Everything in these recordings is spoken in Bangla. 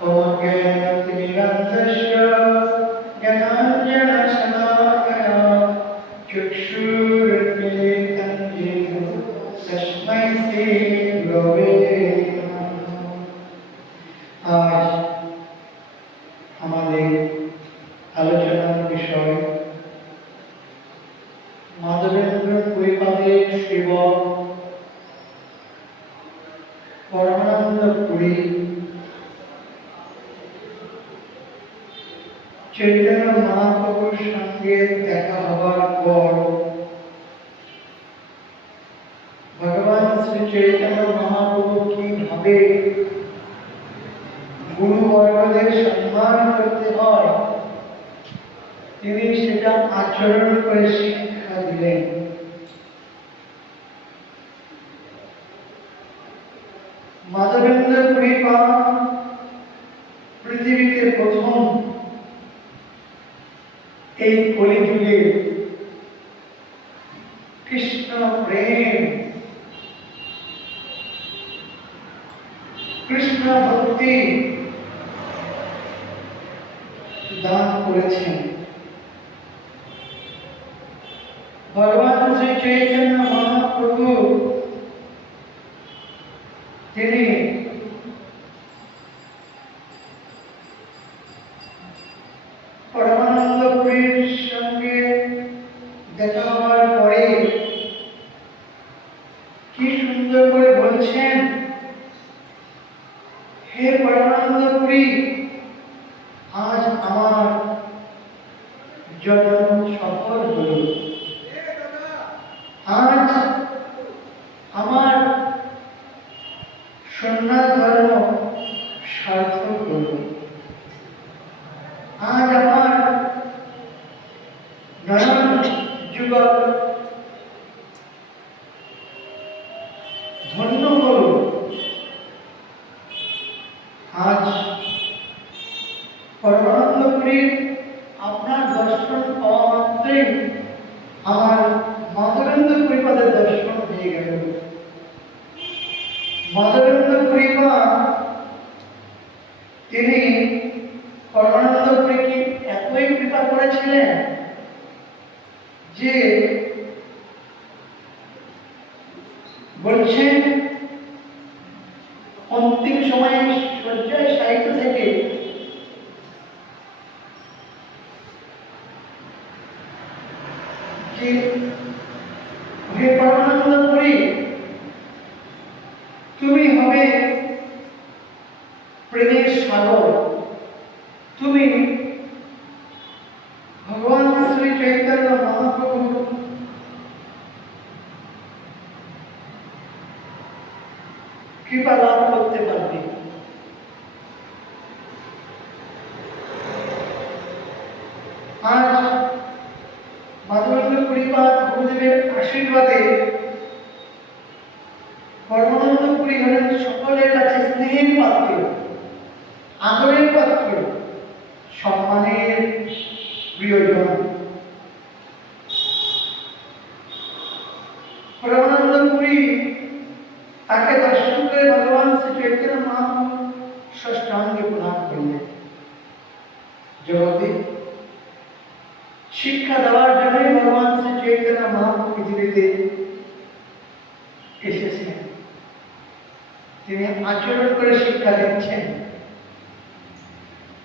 ओमज्ञानतिमिरान्धस्य ज्ञानाञ्जनशलाकया चक्षुरुन्मीलितं येन तस्मै श्रीगुरवे नमः। आज हमारे आलोचनार विषय माधवेन्द्र पुरीपादेर सेवक परमानंद पुरी चैतन्य महाप्रभुर संगे देखा हबार पर भगवान श्री चैतन्य महाप्रभु किभाबे गुरुवर्गदेर सम्मान करते हैं तिनि सेटा आचरण करे शिक्षा दिलेन। माधवेन्द्र पुरीपाद पृथिवीते प्रथम এই কলিযুগে কৃষ্ণ প্রেম কৃষ্ণ ভক্তি দান করেছেন। ভগবান শ্রী চৈতন্য মহাপ্রভু তিনি परमानंद पुरीर संगे देखा हওয়ার পরে কি সুন্দর করে বলছেন, হে परमानंद पुरी आज আমার জন্ম সফল হলো, আজ আমার সন্ন্যাস ধর্ম সার্থক হলো, आज আমার নয়ন যুগল ধন্য হল। আজ परमानंद पुरी আপনার দর্শন পাওয়া মাত্রই আমার মাধবেন্দ্র পুরীপাদের দর্শন হয়ে গেল। মাধবেন্দ্র পুরীপাদ তিনি परमानंद पुरी की এতই কৃপা করেছিলেন যে বলছেন অন্তিম সময়ে শয্যায় শায়িত থেকে যে হে परमानंद पुरी তুমি হবে প্রেমের সাগর, তুমি भगवान श्री चैतन्य महाप्रभु कृपा लाभ करते पारबे। आज माधवेन्द्र पुरीपाद गुरुदेवेर आशीर्वादे परमानंद पुरी हलेन सकलेर काछे स्नेहेर पात्र, आदरेर पात्र, सम्मानेर प्रियजन। परमानंद पुरी ताके दर्शन करे भगवान श्री चैतन्य महाप्रभु षष्ठांगे प्रदान करलेन। जगते शिक्षा देवार जन्य भगवान श्री चैतन्य महाप्रभु पृथिवीते एसेছেন, তিনি আচরণ করে শিক্ষা দিচ্ছেন।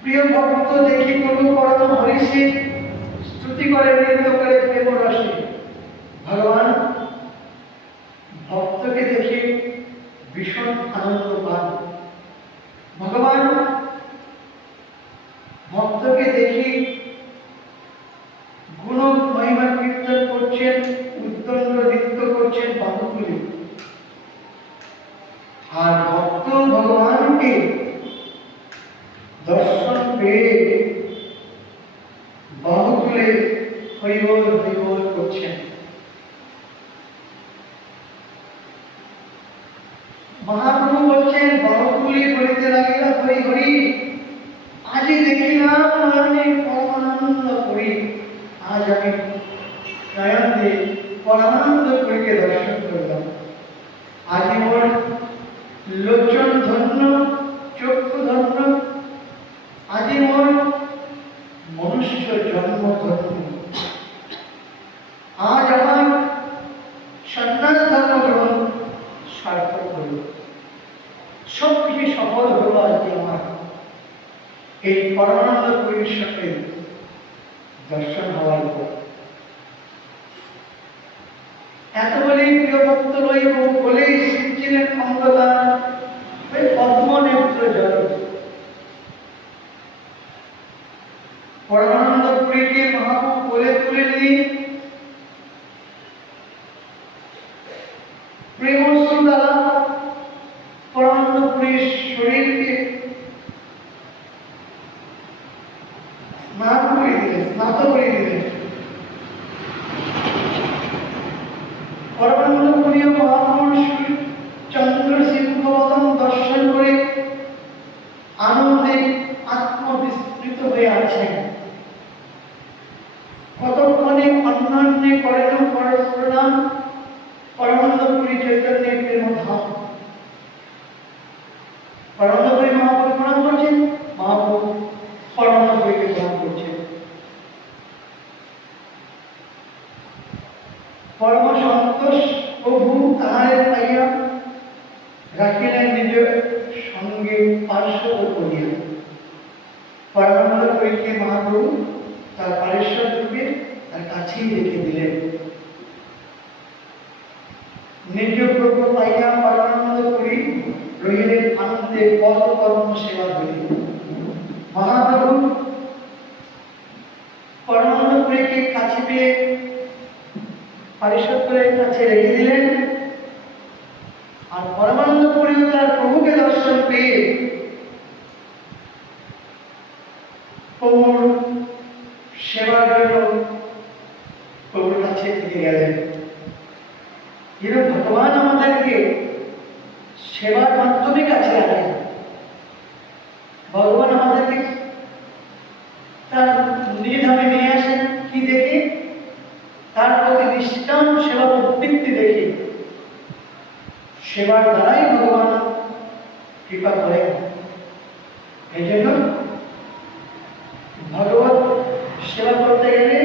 প্রিয় ভক্ত দেখি প্রভু পরম হরিষে স্তুতি করে নৃত্য করে প্রেম রসে। ভগবান ভক্তকে দেখে ভীষণ আনন্দ পান। ভগবান ভক্তকে দেখে গুণ মহিমা কীর্তন করছেন, উদ্দণ্ড নৃত্য করছেন বাহুকুলে। আর ভক্ত ভগবানকে दर्शन पे बाहुकुले हरिबोल हरिबोल करছেন। महाप्रभु বলছেন বাহুকুলে বলিতে লাগিলা হরি হরি, আজ দেখিলাম নয়নে परमानंद पुरी, आज আমি নয়ন দিয়ে परमानंद पुरीকে দর্শন করলাম। আজ মোর লোচন ধন্য, চক্ষু ধন্য, এই পরমানন্দ পুরীর সাথে দর্শন হওয়ার পর এত বলে প্রিয় ভক্ত লইব বলেই শিবজিনের অঙ্গদান ওই পদ্মনেত্র জল পরমানন্দ পুরীকে মহাপ্রভু কোলে তুলে নিয়ে প্রেমশ্রু দ্বারা পরমানন্দ পুরীর শরীরকে স্নাত করে দিলেন। পরমানন্দ পুরী মহাপুরুষ চন্দ্র সিংহবদন দর্শন করে আনন্দে আত্মবিস্মৃত হয়ে আছেন। কতক্ষণে অন্যান্যে করেন প্রণাম পরমানন্দ পুরী চৈতন্যের প্রেমধাম। পরমানন্দ পুরী মহাপ্রভু প্রণাম করছেন, মহাপ্রভু পরমানন্দ পুরীকে প্রণাম করছেন। পরম সন্তোষ প্রভু তাহারে পাইয়া রাখিলেন নিজ সঙ্গে পার্শ্ব করিয়া। পরমানন্দ পুরীকে মহাপ্রভু তার পারেশ্বর রূপে তার কাছেই রেখে দিলেন। নিজ প্রভু পাইয়া পরমানন্দ পুরী রহিলেন আনন্দে পদ কর্ম সেবা করি। মহাপ্রভু পরমানন্দ পুরীকে কাছে পেয়ে পারিষদ করে কাছে রেখে দিলেন। আর পরমানন্দ পুরী তার প্রভুকে দর্শন পেয়ে প্রভুর সেবার জন্য প্রভুর কাছে থেকে গেলেন। যেরকম ভগবান আমাদেরকে সেবার মাধ্যমে কাছে রাখেন, ভগবান আমাদেরকে তার নিজ ধামে নিয়ে আসেন কি দেখে? তার প্রতি নিষ্কাম সেবা প্রবৃত্তি দেখে। সেবার দ্বারাই ভগবান কৃপা করেন। এই জন্য ভগবত সেবা করতে গেলে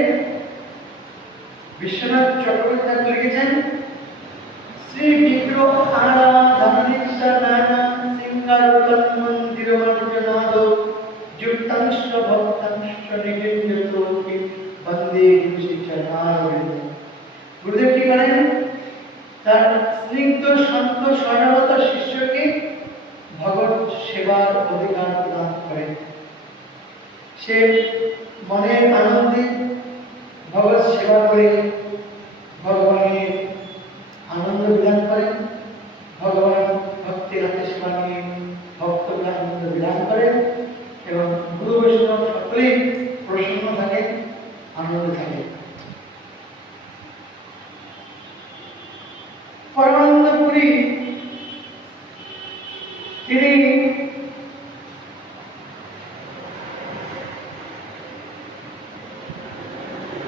বিশ্বনাথ চক্রবর্তী লিখেছেন, শ্রী বিগ্রহ আরাধনা নানা সিংহারতন মন্দির মর্জনাদ যুক্তাংশ ভক্তাংশ নির্যতোপি বন্দে গুরুশিক্ষানারবিন্দ। গুরুদেব কি করেন? তার স্নিগ্ধ শান্ত স্বর্ণবত শিষ্যকে ভগবত সেবার অধিকার প্রদান করেন। সে মনের আনন্দে ভগবত সেবা করে ভগবানের আনন্দ বিধান করেন। ভগবান ভক্তের হাতে সেবা নিয়ে ভক্তকে আনন্দ বিধান করেন এবং গুরু বৈষ্ণব সকলেই প্রসন্ন থাকেন, আনন্দ থাকে। পরমানন্দ পুরী তিনি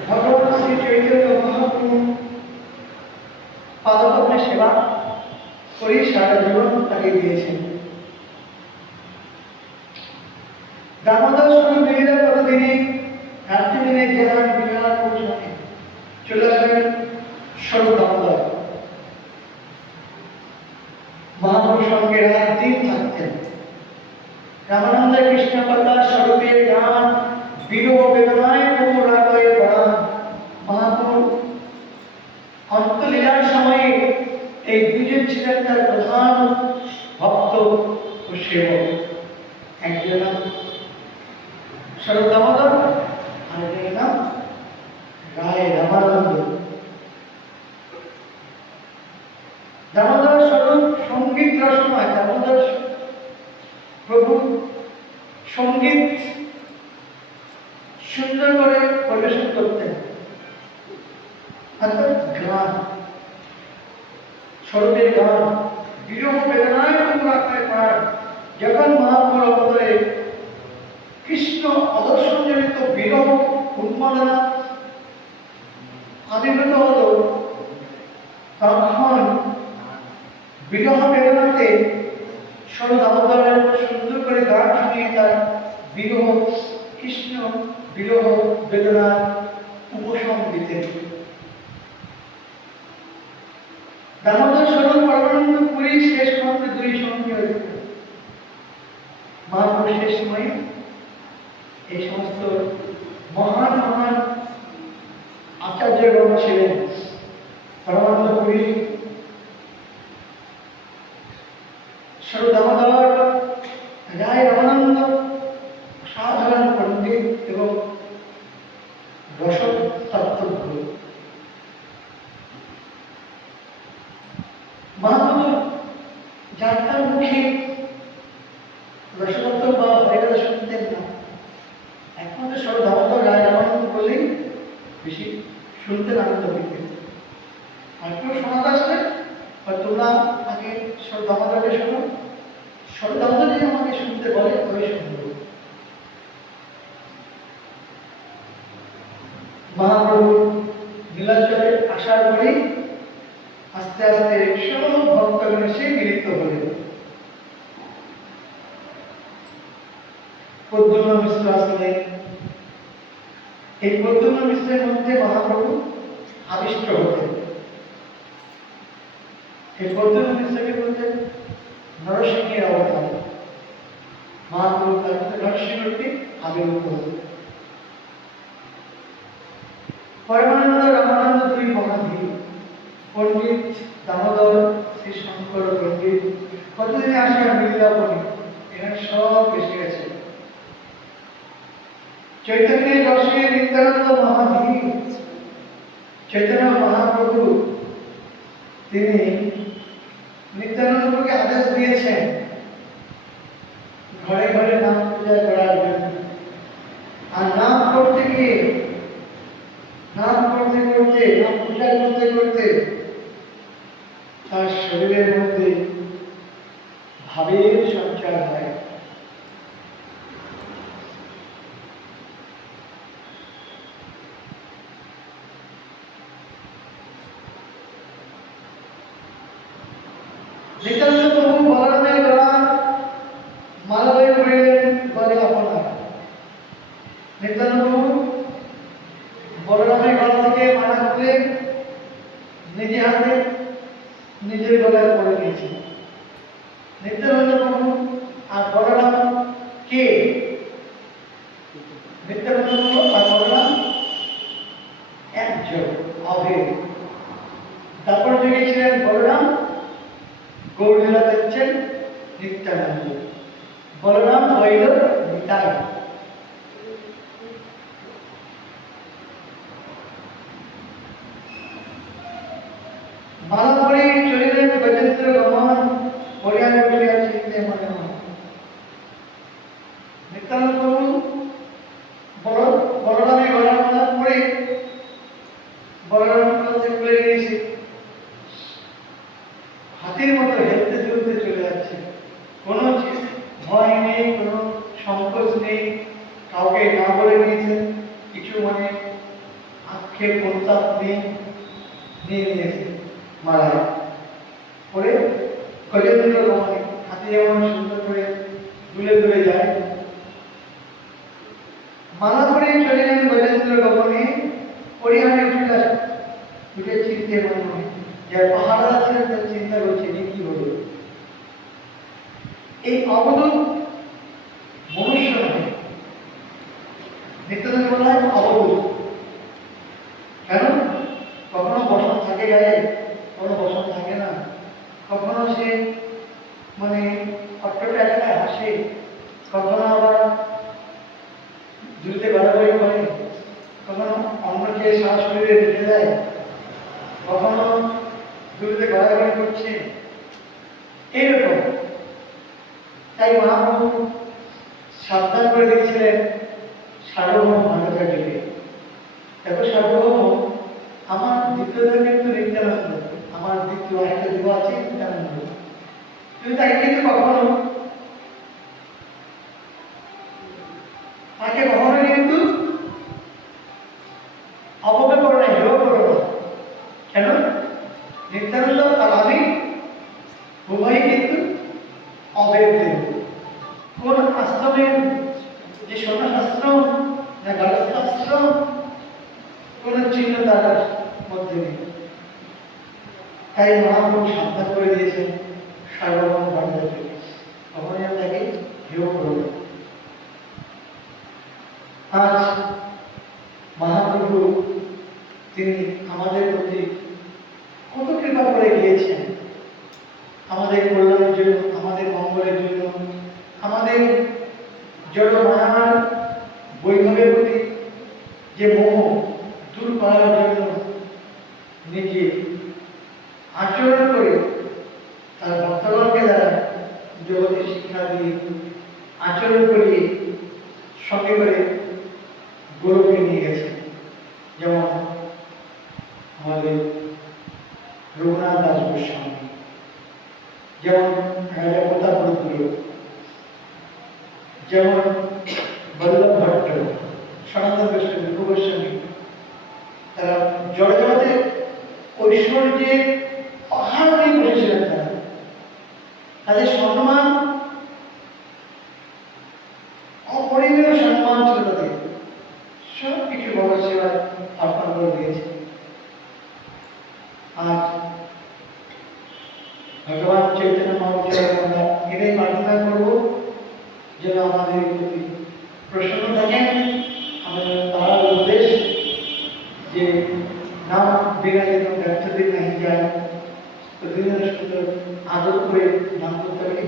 ভগবান শ্রী চৈতন্য মহাপ্রভু পাদপদ্মে সেবা করে সারা জীবন তাকে দিয়েছেন। দামোদর শুধু মেয়েরা কতদিনে রাত্রি দিনে জেলার বিহার পৌঁছাতে চলে আসবেন স্বরূপ দামোদর। মহাপুরুষ সঙ্গে রাত দিন থাকতেন। রামানন্দ কৃষ্ণ কথা স্বরূপের গান বিরহ বেদনায় প্রভু রাগয়ে প্রাণ। মহাপুরু অন্তলীলার সময়ে এই দুজন ছিলেন তার প্রধান ভক্ত ও সেবক। একজন স্বরূপ দামোদর, আরেকজনের নাম রায় রামানন্দ। দামোদর স্বরূপ সঙ্গীত রসনায়, দামোদর প্রভু সঙ্গীত সুন্দর করে পরিবেশন করতেন, অর্থাৎ গান, স্বরূপের গান বিরহ বেদনায় প্রভু রাখায় প্রাণ। যখন মহাপ্রভুর অন্তরে কৃষ্ণ অদর্শনজনিত বিরহ উন্মাদনা আবির্ভূত হল, তখন বিরহ বেদনাতে স্বরূপ দামোদরের সুন্দর করে গান শুনিয়ে তার বিরহ কৃষ্ণ বিরহ বেদনার উপশম দিতেন। দামোদর স্বরূপ পরমানন্দ পুরী শেষ খণ্ডে দুই সঙ্গে হয়েছিল। মহাপ্রভু শেষ সময়ে এই সমস্ত মহান মহান আচার্যগণ ছিলেন। পরমানন্দ পুরী, স্বরূপ দামোদর, রায় রামানন্দ সাধারণ পণ্ডিত এবং রসতত্ত্বজ্ঞ। মহাপ্রভু যাত্রার মুখে রসতত্ত্ব বা হরিকথা শুনতেন না। একমাত্র স্বরূপ দামোদর, রায় রামানন্দ বললেই বেশি শুনতেন, আনন্দ পেতেন। আর কেউ শোনাতে আসলে তোমরা আগে স্বরূপ দামোদরকে শোনো, স্বরূপ দামোদর যদি আমাকে শুনতে বলে তবে শুনব। মহাপ্রভু নীলাচলে আসার পরে আস্তে আস্তে সব ভক্তগণ এসে মিলিত হলেন। প্রদ্যুম্ন মিশ্র আসলেন। এই প্রদ্যুম্ন মিশ্রের মধ্যে মহাপ্রভু আবিষ্ট হতেন। এই প্রদ্যুম্ন মিশ্রকে বলতেন নরসিংহের অবতার। মহাপ্রভু তার নরসিংহকে আবির্ভূত হতেন। পরমানন্দ রামানন্দ দুই মহাধীর, পণ্ডিত দামোদর, শ্রী শঙ্কর পণ্ডিত কতদিনে আসিয়া বৃন্দাবনে, এখানে সব এসে গেছে। চৈতন্যের রসে নিত্যানন্দ মহাধীর, চৈতন্য মহাপ্রভু তিনি নিত্যানন্দকে আদেশ দিয়েছেন ঘরে ঘরে নাম পূজা করার জন্য। আর নাম করতে গিয়ে, নাম করতে করতে, নাম পূজা করতে করতে তার শরীরের মধ্যে ভাবের সঞ্চার হয়। নিত্যানন্দ প্রভু বলরামের গলার মালা হয়ে পড়লেন গলে আপনার। নিত্যানন্দ প্রভু বলরামের গলা থেকে মালা খুলে নিজে হাতে নিজের গলায় পড়ে নিয়েছে। নিত্যানন্দ প্রভু আর বলরাম কে? নিত্যানন্দ প্রভু আর বলরাম একজন, অভেদ। তারপর যুগে ছিলেন বলরাম, গৌরলীলা দেখছেন নিত্যানন্দ। বলরাম হইল নিতাই। মালা পরে চলিলেন গজেন্দ্র গমন, পরিয়ালে বলিয়া চিনতে মনে মনে। নিত্যানন্দ প্রভু বলরামের গলার মালা পরে বলরাম কাছে খুলে নিয়েছে, হাতির মতো হেলতে চলতে চলে যাচ্ছে। কোনো ভয় নেই, কোনো সংকোচ নেই, কাউকে না বলে নিয়েছেন, কিছু মানে আক্ষেপ প্রস্তাব নেই, নিয়ে নিয়েছে মালায় পরে গজেন্দ্র গমনে। হাতি যেমন সুন্দর করে দুলে দুলে যায়, মালা পরে চলিলেন গজেন্দ্র গমনে, পরিহারে উঠে চিনতে মনে মনে। যার পাহাড় আছে তার চিন্তা করছে যে কি হলো। এই অবধূত মনুষ্য নয়, নিত্যানন্দ বলা হয় অবধূত। কেন? কখনো বসন থাকে গায়ে, কোনো বসন থাকে না। কখনো সে মানে অট্টটা এলাকায় হাসে, কখনো আবার জুড়িতে বাড়াবাড়ি করে, কখনো অন্যকে সারা শরীরে রেখে দেয়, কখনো জুড়িতে বাড়াবাড়ি করছে, এইরকম। তাই মহাপ্রভু সাবধান করে দিয়েছিলেন সার্বভৌম ভট্টাচার্যকে, দেখো সার্বভৌম, আমার দ্বিতীয় দেহ কিন্তু নিত্যানন্দ, আমার দ্বিতীয় একটা দেহ আছে নিত্যানন্দ। তুমি তাকে কিন্তু কখনো তাকে কখনো কিন্তু অবজ্ঞা করো না, হেয় করো না। কেন? নিত্যানন্দ আর আমি উভয়ই কিন্তু অভেদ দেব। কোন আশ্রমের যে সন্ন্যাস আশ্রম না গার্হস্থ আশ্রম, কোন চিহ্ন তার মধ্যে নেই। তাই মহাপ্রভু সাবধান করে দিয়েছেন সার্বভৌম ভট্টাচার্যকে, কখনই তাকে হেয় করবে। আজ মহাপ্রভু তিনি আমাদের প্রতি কত কৃপা করে গিয়েছেন, আমাদের কল্যাণের জন্য, আমাদের মঙ্গলের জন্য, আমাদের জড় মায়ার বৈভবের প্রতি যে মোহ দূর করার জন্য নিজে আচরণ করে তার ভক্তগণকে দ্বারা জগতে শিক্ষা দিয়ে আচরণ করিয়ে সঙ্গে করে গৌরবকে নিয়ে গেছে। যেমন আমাদের রঘুনাথ দাস গোস্বামী, যেমন রাজা প্রতাপরুদ্র, যেমন বল্লভ ভট্ট, সনাতন গোস্বামী, গোস্বামী, তারা জগতে ঐশ্বর্যের পাহাড় নিয়ে বসেছিলেন। তাদের সম্মান, অপরিমেয় সম্মান ছিল তাদের, সব কিছু বড় সেবায় অর্পণ করে দিয়েছে। আর ভগবান চৈতন্য মহাপ্রভু আমরা এটাই প্রার্থনা করব যেন আমাদের প্রতি প্রসন্ন থাকেন। আমাদের তার উদ্দেশ্য যে নাম বিনা যেন ব্যর্থ দিন নাহি যায়, প্রতিদিনের সুন্দর আদর করে নাম করতে পারি।